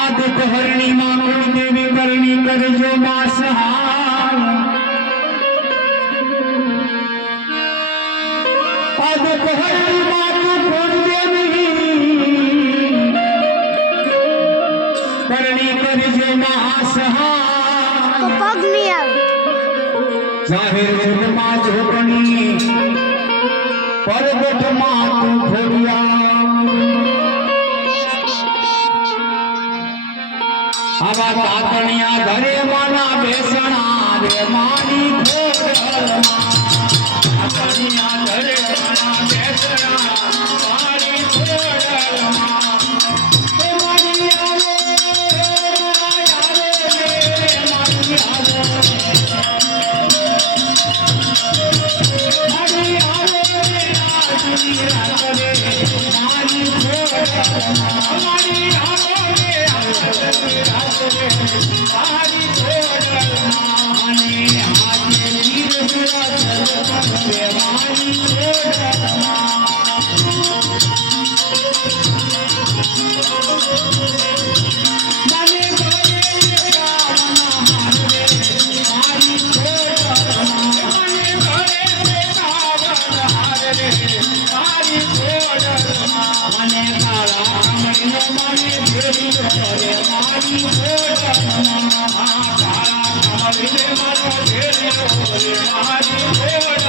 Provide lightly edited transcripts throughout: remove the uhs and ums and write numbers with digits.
आदित हरणी मानव देवी करणी कर जो मासहाय आदित हरणी मातु खोड देवी करणी कर जो मासहाय जाहिर जुग मा झोकणी परगट मातु खोडिया आवा तातणिया घरे माना बेसणा रे मानी खोडल तातणिया घरे माना बेसणा मानी खोडल हे मानी आवे मानी आवे मानी आवे आजी रातरे मानी खोडल मानी आवे हरी खोडल माने हाथे वीर सुरत मानी खोडल माने गोरे कावना हारे मानी खोडल माने गोरे कावना हारे मानी खोडल माने काला कमळीनो माने भेरी रे मानी खोडल काला कमळीने मानो भेरी रे मानी खोडल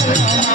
Thank you.